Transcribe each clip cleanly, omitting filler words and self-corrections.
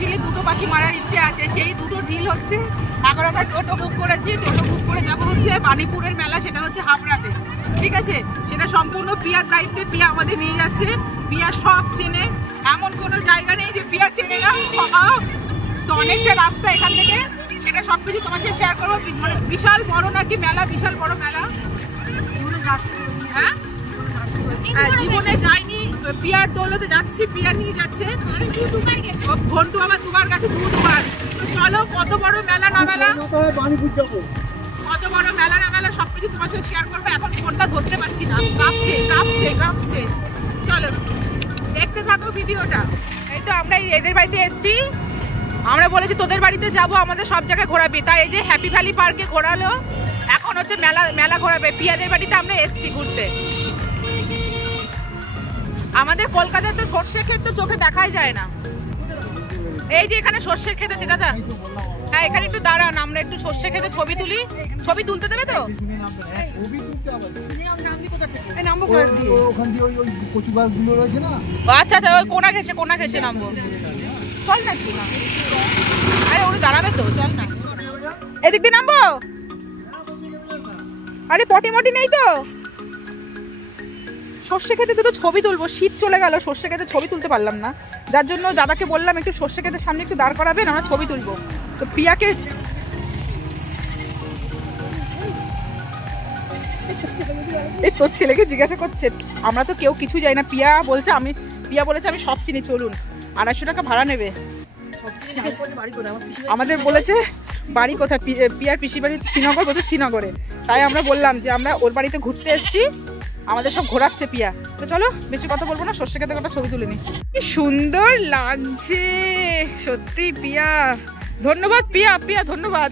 ঢিলে দুটো পাখি মারার ইচ্ছে আছে। সেই দুটো ঢিল হচ্ছে, এখন আমরা টোটো বুক করেছি। টোটো বুক করে যাবো হচ্ছে বাণীপুরের মেলা, সেটা হচ্ছে হাবড়াতে। ঠিক আছে, সেটা সম্পূর্ণ পিয়ার দায়িত্বে। পিয়া আমাদের নিয়ে যাচ্ছে। পিয়া সব চেনে, এমন কোনো জায়গা নেই যে পিয়া চেনে না। তো অনেকটা রাস্তা এখান থেকে, সেটা সব কিছু তোমাকে শেয়ার করবো। বিশাল বড় নাকি মেলা, বিশাল বড় মেলা। হ্যাঁ, জীবনে যাইনি, পিয়ার দৌলতে যাচ্ছি, পিয়া নিয়ে যাচ্ছে। ঘন্টু আমার দুবার গেছে, দুবার। তো চলো, কত বড় মেলা না মেলা, কত বড় মেলা না মেলা, সবকিছু তোমার সাথে শেয়ার করবো। এখন ফোনটা ধরতে পারছি না, কাঁপছে কাঁপছে কাঁপছে। চলো দেখতে থাকো ভিডিওটা। এই তো আমরা এদের বাড়িতে এসছি। আমরা বলেছি তোদের বাড়িতে যাব, আমাদের সব জায়গায় ঘোরাবি। তাই এই যে হ্যাপি ভ্যালি পার্কে ঘোরালো, এখন হচ্ছে মেলা ঘোরাবে। পিয়াদের বাড়িতে আমরা এসছি ঘুরতে। আমাদের কলকাতায় তো সর্ষে ক্ষেত তো চোখে দেখাই যায় না। এই যে এখানে সর্ষে ক্ষেত আছে দাদা। হ্যাঁ, এখানে একটু দাঁড়ান, আমরা একটু সর্ষে ক্ষেতে ছবি তুলি। ছবি তুলতে দেবে তো? আচ্ছা আচ্ছা, ওই কোনা ঘেসে নামবো। চল না, কি না, আরে ওরা দাঁড়াবে তো, চল না, এদিক দিয়ে নামবো। আরে পটি মটি নেই তো। সর্ষে খেতে দুটো ছবি তুলবো, শীত চলে গেল, সর্ষে খেতে ছবি তুলতে পারলাম না। যার জন্য দাদাকে বললাম একটু সর্ষে খেতের সামনে একটু দাঁড় করাবেন, আমরা ছবি তুলবো। তো পিয়াকে এই তোর ছেলেকে জিজ্ঞাসা করছে, আমরা তো কেউ কিছু যাই না। পিয়া বলেছে আমি সব চিনি, চলুন। 250 টাকা ভাড়া নেবে। আমাদের বলেছে বাড়ি কোথায়, পিয়ার পিসির বাড়ি শ্রীনগর, বলছে শ্রীনগরে। তাই আমরা বললাম যে আমরা ওর বাড়িতে ঘুরতে এসেছি, আমাদের সব ঘোরাচ্ছে পিয়া। তো চলো, বেশি কথা বলবো না, সর্ষে খেতে একটা ছবি তুলে নি। কি সুন্দর লাগছে সত্যি পিয়া, ধন্যবাদ পিয়া, পিয়া ধন্যবাদ।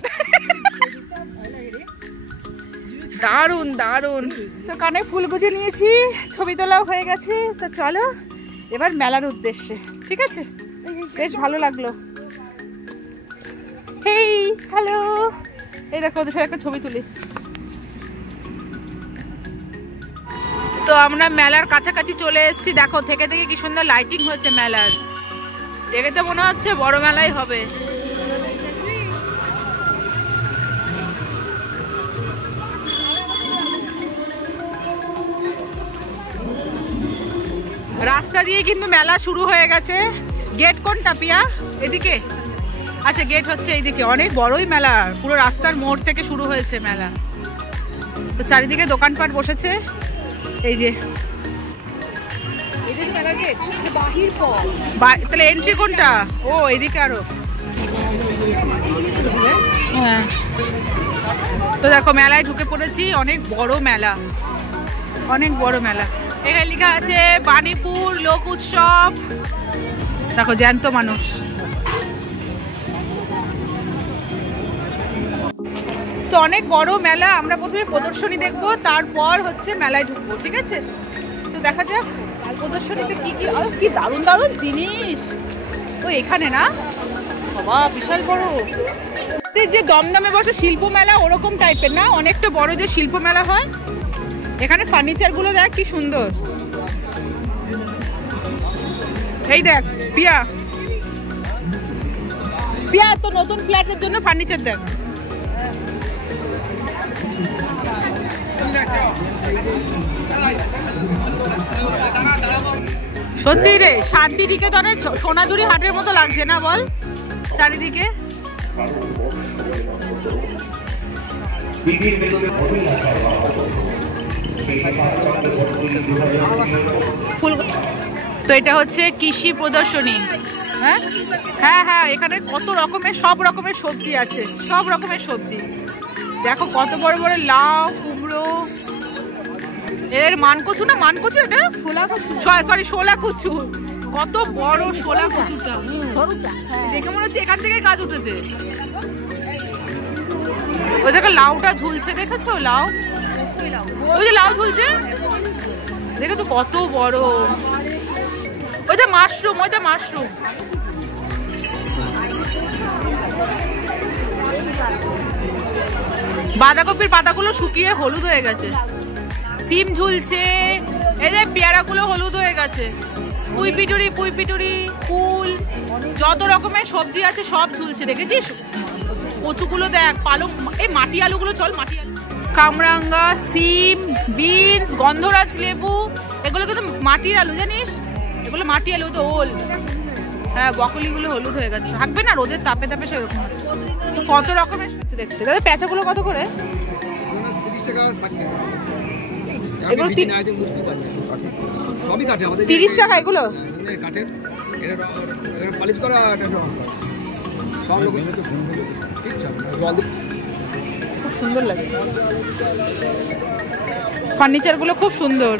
দারুন দারুন। তো কানে ফুল গুজে নিয়েছি, ছবি তোলাও হয়ে গেছে। তো চলো এবার মেলার উদ্দেশ্যে। ঠিক আছে, বেশ ভালো লাগলো। হেই হ্যালো, এই দেখো ওদের সাথে একটা ছবি তুলি। তো আমরা মেলার কাছাকাছি চলে এসেছি। দেখো থেকে থেকে কি সুন্দর লাইটিং হচ্ছে মেলার, দেখে তো মনে হচ্ছে বড় মেলাই হবে। রাস্তা দিয়ে কিন্তু মেলা শুরু হয়ে গেছে। গেট কোনটা পিয়া? এদিকে? আচ্ছা, গেট হচ্ছে এইদিকে। অনেক বড়ই মেলা, পুরো রাস্তার মোড় থেকে শুরু হয়েছে মেলা। তো চারিদিকে দোকানপাট বসেছে। এই যে তাহলে এন্ট্রি কোনটা? ও এদিকে আরো। হ্যাঁ, তো দেখো মেলায় ঢুকে পড়েছি। অনেক বড় মেলা, অনেক বড় মেলা। এখানে লেখা আছে বাণীপুর লোক উৎসব। দেখো জ্যান্ত মানুষ। তো অনেক বড় মেলা। আমরা প্রথমে প্রদর্শনী দেখবো, তারপর হচ্ছে মেলায় ঢুকবো। ঠিক আছে, তো দেখা যাক প্রদর্শনীতে কি কি। কি দারুণ দারুণ জিনিস। ও এখানে না বাবা, বিশাল বড়। যে দমদমে বসে শিল্প মেলা ওরকম টাইপের না, অনেকটা বড় যে শিল্প মেলা হয়। এখানে ফার্নিচার গুলো দেখ কি সুন্দর। এই দেখ পিয়া, পিয়া তো নতুন ফ্ল্যাটের জন্য ফার্নিচার দেখ। সত্যি রে, শান্তিদিকে তো সোনাঝুরি হাটের মতো লাগছে না বল চারিদিকে। ফুল। তো এটা হচ্ছে কৃষি প্রদর্শনী। হ্যাঁ হ্যাঁ হ্যাঁ, এখানে কত রকমের, সব রকমের সবজি আছে, সব রকমের সবজি। দেখো কত বড় বড় লাউ, কুমড়ো, এর মানকচু না, মানকচু এটা সরি শোলা কচু। কত বড় শোলা কচুটা, দেখে মনে হচ্ছে এখান থেকে গাছ উঠেছে। ওই দেখো লাউটা ঝুলছে, দেখেছো লাউ? ওই যে লাউ ঝুলছে, দেখেছো কত বড়। ওইটা মাশরুম, ওইটা মাশরুম। বাঁধাকপির পাতাগুলো শুকিয়ে হলুদ হয়ে গেছে। সিম ঝুলছে, এই যে পেয়ারাগুলো হলুদ হয়ে গেছে। পুঁই পিটুরি ফুল যত রকমের সবজি আছে সব ঝুলছে, দেখেছিস? কচুগুলো দেখ, পালং, এই মাটি আলুগুলো, চল মাটি আলু, কামরাঙ্গা, সিম, বিনস, গন্ধরাজ লেবু, এগুলো কিন্তু মাটির আলু, জানিস? এগুলো মাটি আলু তো ওল। হ্যাঁ, বকলিগুলো হলুদ হয়ে গেছে, থাকবে না রোদের তাপে তাপে সেরকম আছে। কত রকমের দেখতে। দাদা পেঁচাগুলো কত করে? 30 টাকা এগুলো। খুব সুন্দর লাগছে, ফার্নিচার গুলো খুব সুন্দর।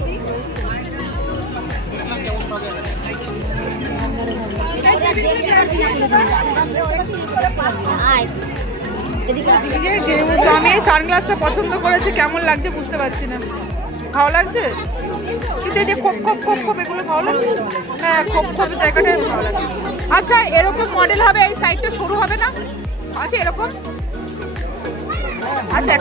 তো আমি এই সানগ্লাসটা পছন্দ করেছি, কেমন লাগছে বুঝতে পারছি না। ভালো লাগছে কিন্তু এই যে খোপ খোপ খোপ খোপ এগুলো ভালো লাগছে। হ্যাঁ, খোপ খোপ জায়গাটা ভালো লাগছে। আচ্ছা, এরকম মডেল হবে, এই সাইডটা সরু হবে না? আচ্ছা, এরকম। আচ্ছা,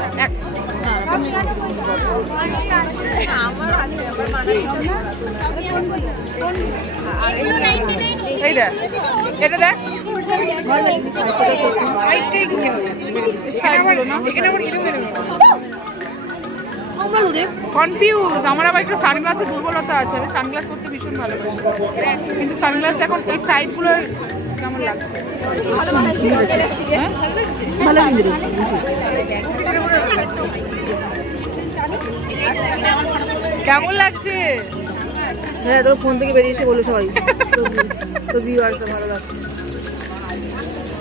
এই দেখ, এটা দেখ, কনফিউজ। আমার আবার একটু সানগ্লাসে দুর্বলতা আছে, আমি সানগ্লাস পরতে ভীষণ ভালোবাসি, কিন্তু সানগ্লাস এখন এই সাইড গুলো কেমন লাগছে। কেমন লাগছে? হ্যাঁ, তো ফোন থেকে বেরিয়ে এসে বলো সবাই তো ভিউয়ার্স ভালো লাগছে,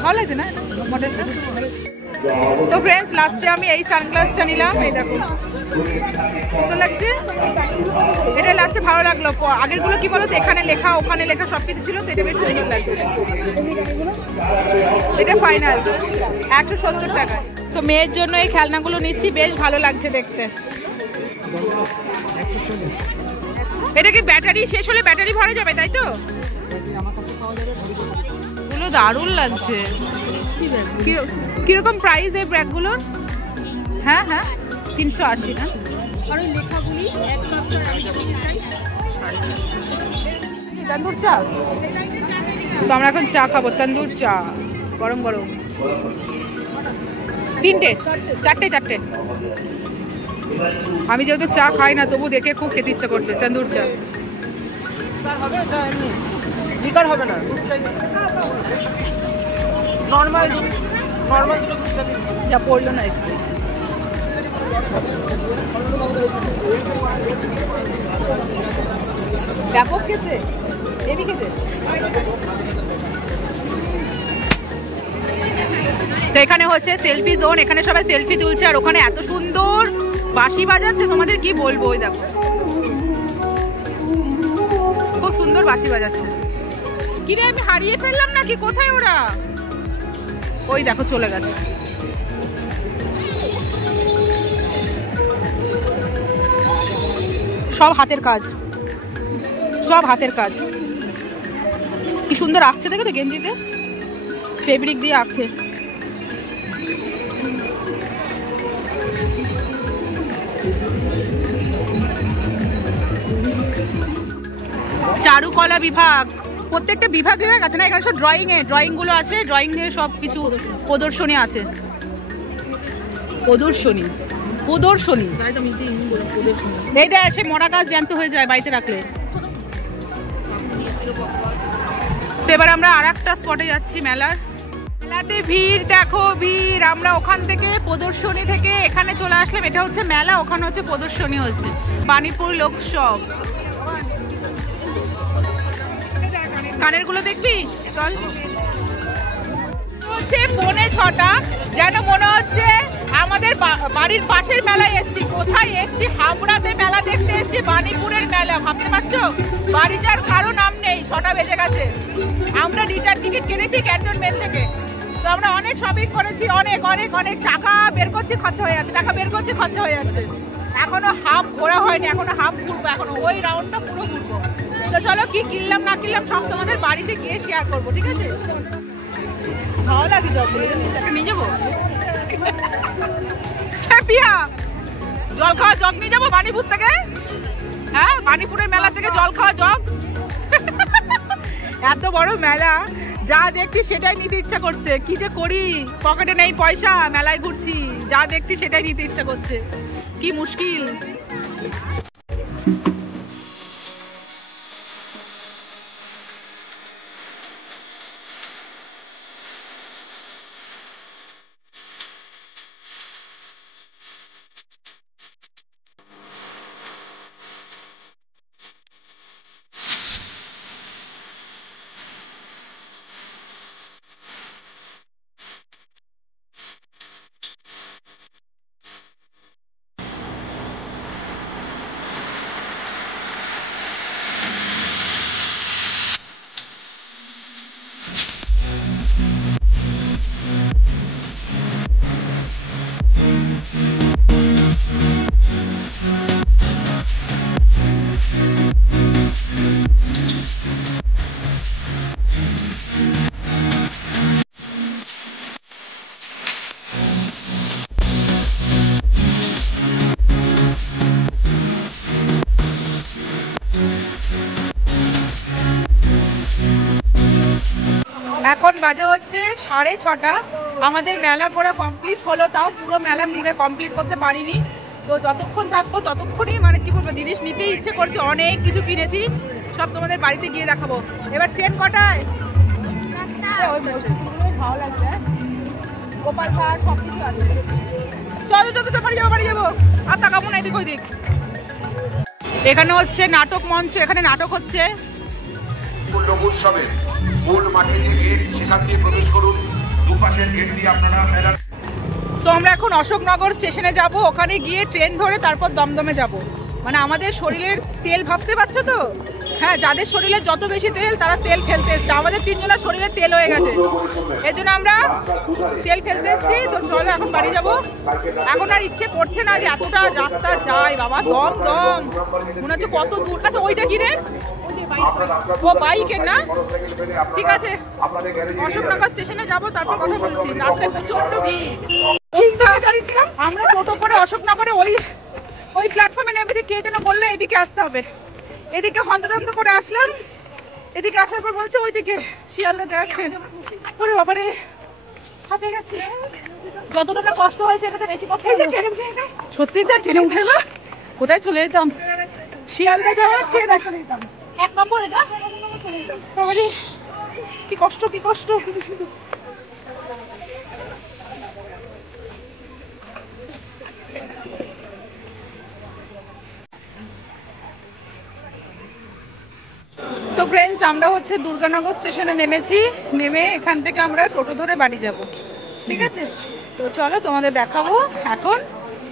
ভালো লাগছে না মডেলটা? তো ফ্রেন্ডস, লাস্টে আমি এই সানগ্লাসটা নিলাম, এই দেখো সুন্দর লাগছে। এটা লাস্টে ভালো লাগলো। আগেরগুলো কি বলতো, এখানে লেখা ওখানে লেখা সব কিছু ছিল, তো এটা বেশ সুন্দর লাগছে। এটা ফাইনাল 170 টাকা। তো মেয়ের জন্য এই খেলনাগুলো নিচ্ছি, বেশ ভালো লাগছে দেখতে। এটা কি ব্যাটারি শেষ হলে ব্যাটারি ভরা যাবে, তাই তো? এগুলো দারুণ লাগছে। কিরকম প্রাইস এই ব্যাগগুলোর? হ্যাঁ হ্যাঁ, 380 না? আর ওই লেখাগুলি তন্দুর চা, তো আমরা এখন চা খাবো, তন্দুর চা গরম গরম। 4টে। আমি যেহেতু চা খাই না, তবু দেখে খুব খেতে ইচ্ছা করছে তন্দুর চা। হবে না, নরমাল যা পড়লো না। ব্যাপক খেতে, হেভি খেতে। তো এখানে হচ্ছে সেলফি জোন, এখানে সবাই সেলফি তুলছে, আর ওখানে এত সুন্দর বাঁশি বাজাচ্ছে, তোমাদের কি বলবো। ওই দেখো খুব সুন্দর বাঁশি বাজাচ্ছে। কিরে, আমি হারিয়ে ফেললাম নাকি? কোথায় ওরা? ওই দেখো চলে গেছে। সব হাতের কাজ, সব হাতের কাজ। কি সুন্দর আঁকছে, দেখো তো গেঞ্জিতে ফেব্রিক দিয়ে আঁকছে। চারুকলা বিভাগ, প্রত্যেকটা বিভাগ আছে না, এখানে সব ড্রয়িং গুলো আছে, ড্রয়িং এর সব কিছু প্রদর্শনী আছে। প্রদর্শনী এইটা এসে মরা গাছ জ্যান্ত হয়ে যায় বাড়িতে রাখলে। তো এবার আমরা আর একটা স্পটে যাচ্ছি মেলাতে। ভিড় দেখো, ভিড়। আমরা ওখান থেকে প্রদর্শনী থেকে এখানে চলে আসলাম। এটা হচ্ছে মেলা, ওখানে হচ্ছে প্রদর্শনী হচ্ছে, বাণীপুর লোকসব। কানের গুলো দেখবি, চল। হচ্ছে 5:45, যেন মনে হচ্ছে আমাদের বাড়ির পাশের মেলায় এসছি। কোথায় এসছি? হাবড়াতে মেলা দেখতে এসছি, বাণীপুরের মেলা। ভাবতে পারছো, বাড়ি যাওয়ার কারো নাম নেই, 6টা বেজে গেছে। আমরা রিটার্ন টিকিট কিনেছি ক্যান্টনমেন্ট থেকে। তো আমরা অনেক শপিং করেছি, অনেক অনেক অনেক টাকা বের করছি, খরচা হয়ে যাচ্ছে। এখনো হাফ ঘোরা হয়নি, এখনো হাফ ঘুরবো, এখনো ওই রাউন্ডটা পুরো ঘুরবো। তো চলো, কি কিনলাম না কিনলাম সব তোমাদের বাড়িতে গিয়ে শেয়ার করবো, ঠিক আছে? ভালো লাগে জলগুলো, নিয়ে যাবো। পিয়া, জল খাওয়া জগ নিয়ে যাবো বাণীপুর থেকে। হ্যাঁ, বাণীপুরের মেলা থেকে জল খাওয়া জগ। এত বড় মেলা, যা দেখছি সেটাই নিতে ইচ্ছা করছে। কি যে করি, পকেটে নেই পয়সা, মেলায় ঘুরছি, যা দেখছি সেটাই নিতে ইচ্ছা করছে, কি মুশকিল। এখন বাজে হচ্ছে 6:30। আমাদের মেলা ঘোরা কমপ্লিট হলো, তাও পুরো মেলা ঘুরে কমপ্লিট করতে পারিনি। তো যতক্ষণ থাকবো ততক্ষণই মানে কি বলবো, জিনিস নিতেই ইচ্ছে করছে, অনেক কিছু কিনেছি, সব তোমাদের বাড়িতে গিয়ে দেখাবো। এবার ট্রেন কটায়? ভালো লাগছে, গোপাল ভাঁড় সব কিছু আছে। চলো চলো তো বাড়ি যাবো, বাড়ি যাবো, আর তাকাবো না এদিক ওইদিক। এখানে হচ্ছে নাটক মঞ্চ, এখানে নাটক হচ্ছে। তো আমরা এখন অশোকনগর স্টেশনে যাব, ওখানে গিয়ে ট্রেন ধরে তারপর দমদমে যাব। মানে আমাদের শরীরের তেল ভাবতে পারছো তো? হ্যাঁ, যাদের শরীরে যত বেশি তেল তারা তেল ফেলতে এসছে। আমাদের 3 জনের শরীরে তেল হয়ে গেছে, এই জন্য আমরা তেল ফেলতে এসছি। তো চলো এখন বাড়ি যাব। এখন আর ইচ্ছে করছে না যে এতটা রাস্তা যাই, বাবা দম দম মনে হচ্ছে কত দূর। আচ্ছা ওইটা কি রে? ও বাইকের না? ঠিক আছে, অশোকনগর স্টেশনে যাব, তারপর কথা বলছি। রাস্তায় প্রচন্ড ভিড়। আমরা টোটো করে অশোকনগরে ওই প্ল্যাটফর্মে নেমেছি। কে যেন বললে এদিকে আসতে হবে, এদিকে হন্তদন্ত করে আসলাম। এদিকে আসার পর বলছে ওইদিকে শিয়ালদা যাওয়ার ট্রেন। ওরে বাবারে, হাঁপে গেছি। যতটা কষ্ট হয়েছে এটাতে বেশি কষ্ট হয়েছে। সত্যি তো ট্রেনে উঠে এলো, কোথায় চলে যেতাম। শিয়ালদা যাওয়ার ট্রেন, 1 নম্বর এটা। বাবারে কি কষ্ট, কি কষ্ট। তো ফ্রেন্ডস, আমরা হচ্ছে দুর্গানগর স্টেশনে নেমেছি। নেমে এখান থেকে আমরা টোটো ধরে বাড়ি যাব, ঠিক আছে? তো চলো তোমাদের দেখাবো এখন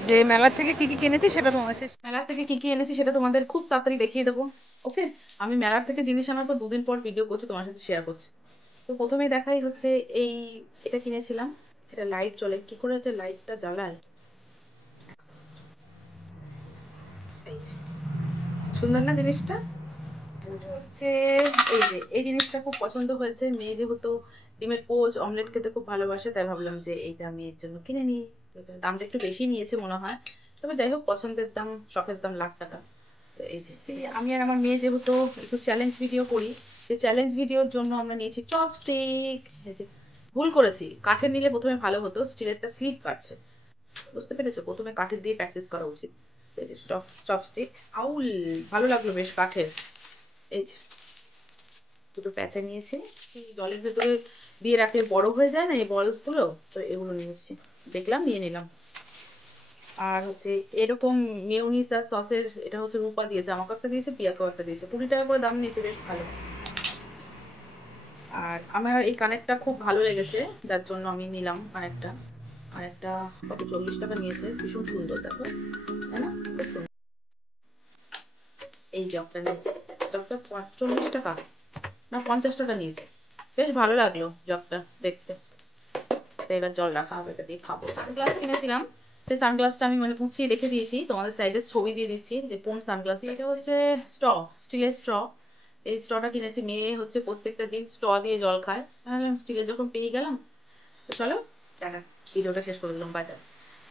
যে মেলা থেকে কি কি কিনেছি সেটা তোমাদের মেলা থেকে কি কি এনেছি সেটা তোমাদের খুব তাড়াতাড়ি দেখিয়ে দেবো। ওকে, আমি মেলার থেকে জিনিস আনার পর 2 দিন পর ভিডিও করছি, তোমার সাথে শেয়ার করছি। তো প্রথমেই দেখাই হচ্ছে এটা কিনেছিলাম। এটা লাইট জ্বলে, কি করে এটা লাইটটা জ্বালায়, সুন্দর না জিনিসটা? হচ্ছে এই জিনিসটা খুব পছন্দ হয়েছে। মেয়ে যেহেতু ডিমের পোচ অমলেট খেতে খুব ভালোবাসে, তাই ভাবলাম যে এইটা মেয়ের জন্য কিনে নিই। দামটা একটু বেশি নিয়েছে মনে হয়, তবে যাই হোক পছন্দের দাম, শখের দাম লাখ টাকা। এই যে আমি আর আমার মেয়ে যেহেতু একটু চ্যালেঞ্জ ভিডিও করি, সেই চ্যালেঞ্জ ভিডিওর জন্য আমরা নিয়েছি চপস্টিক। এই যে ভুল করেছি, কাঠের নিলে প্রথমে ভালো হতো, স্টিলেরটা স্লিপ কাটছে, বুঝতে পেরেছো? প্রথমে কাঠের দিয়ে প্র্যাকটিস করা উচিত। এই যে চপস্টিক, আউল ভালো লাগলো বেশ কাঠের। এই যে 2টো প্যাঁচা নিয়েছি, জলের ভেতরে দিয়ে রাখলে বড় হয়ে যায় না এই বলসগুলো, তো এগুলো নিয়েছি, দেখলাম নিয়ে নিলাম। আর হচ্ছে এরকম মেয়োনিজ আর সসের, এটা হচ্ছে রূপা দিয়েছে, আমাকে একটা দিয়েছে, পিয়াকেও একটা দিয়েছে, 20 টাকা করে দাম নিয়েছে, বেশ ভালো। আর আমার এই কানেরটা খুব ভালো লেগেছে, যার জন্য আমি নিলাম কানেরটা। কানেরটা কত 40 টাকা নিয়েছে, ভীষণ সুন্দর, দেখো তাই না? খুব সুন্দর। এই জগটা নিয়েছে, জগটা 40 টাকা না 50 টাকা নিয়েছে, বেশ ভালো লাগলো জগটা দেখতে। এবার জল রাখা হবে, এটা দিয়ে খাবো। সানগ্লাস কিনেছিলাম, সেই সানগ্লাসটা আমি মানে গুছিয়ে রেখে দিয়েছি, তোমাদের সাইডে ছবি দিয়ে দিচ্ছি যে কোন সানগ্লাস। এটা হচ্ছে স্টিলের স্ট্র। এই স্ট্রটা কিনেছি, মেয়ে হচ্ছে প্রত্যেকটা দিন স্ট্র দিয়ে জল খায়, স্টিলের যখন পেয়ে গেলাম। তো চলো টাটা, ভিডিওটা শেষ করে দিলাম, বাই।